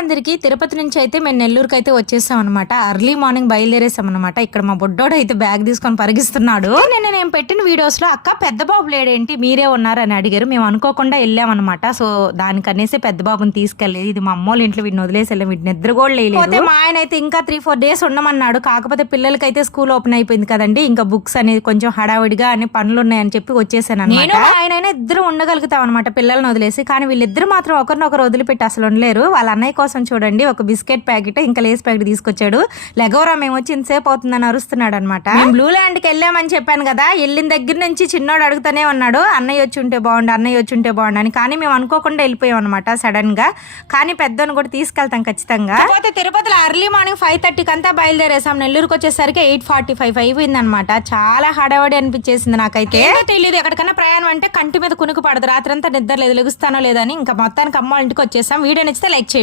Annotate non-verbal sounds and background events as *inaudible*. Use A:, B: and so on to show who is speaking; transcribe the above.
A: అందరికి తిరుపతి నుంచి అయితే మేము నెల్లూరుకి అయితే వచ్చేసాం అనమాట అర్లీ మార్నింగ్ బయలుదేరేసాం అనమాట ఇక్కడ మా బుడ్డోడు అయితే బ్యాగ్ తీసుకొని పరిగిస్తున్నాడు. *laughs* నిన్న నేను పెట్టిన వీడియోస్లో అక్క పెద్ద బాబు లేడేంటి? మీరే ఉన్నారని అడిగారు. మేము అనుకోకుండా వెళ్ళామన్నమాట సో దానికనేసి పెద్ద బాబుని తీసుకెళ్ళేది ఇది మా అమ్మోళ్ళ ఇంట్లో వీడిని వదిలేసి వెళ్ళాం. వీటిని నిద్ర కూడా లేదు మా ఆయన అయితే ఇంకా త్రీ ఫోర్ డేస్ ఉండమన్నాడు. కాకపోతే పిల్లలకైతే స్కూల్ ఓపెన్ అయిపోయింది కదండి. ఇంకా బుక్స్ అనేది కొంచెం హడావిడిగా అన్ని పనులు ఉన్నాయని చెప్పి వచ్చేసాను నేను ఆయన ఇద్దరు ఉండగలుగుతాం అనమాట పిల్లల్ని వదిలేసి. కానీ వీళ్ళిద్దరు మాత్రం ఒకరినొకరు వదిలిపెట్టి అసలు ఉండలేరు. వాళ్ళ అన్నయ్య కోసం చూడండి ఒక బిస్కెట్ ప్యాకెట్ ఇంకా లేస్ ప్యాకెట్ తీసుకొచ్చాడు. లెగోరా మేము వచ్చి ఇంతసేపు అవుతుందని అరుస్తున్నాడు అనమాట బ్లూ ల్యాండ్కి వెళ్ళామని చెప్పాను కదా వెళ్ళిన దగ్గర నుంచి చిన్నోడు అడుగుతూనే ఉన్నాడు అన్నయ్య వచ్చి ఉంటే బాగుండు అన్నయ్య వచ్చి ఉంటే బాగుండు అని. కానీ మేము అనుకోకుండా వెళ్ళిపోయాం అనమాట సడన్గా. కానీ పెద్దను కూడా తీసుకెళ్తాం ఖచ్చితంగా. కాకపోతే తిరుపతిలో అర్లీ మార్నింగ్ ఫైవ్ థర్టీకి అంతా బయలుదేరేసాం. నెల్లూరుకి వచ్చేసరికి ఎయిట్ ఫార్టీ ఫైవ్ అయిపోయింది అనమాట చాలా హడావడి అనిపించేసింది నాకైతే. తెలియదు ఎక్కడికైనా ప్రయాణం అంటే కంటి మీద కునుకు పడదు. రాత్రంతా నిద్ర లేదు లెగుస్తానో లేదని ఇంకా మొత్తానికి అమ్మ ఇంటికి వచ్చేసాం. వీడియో నచ్చితే లైక్ చేయండి.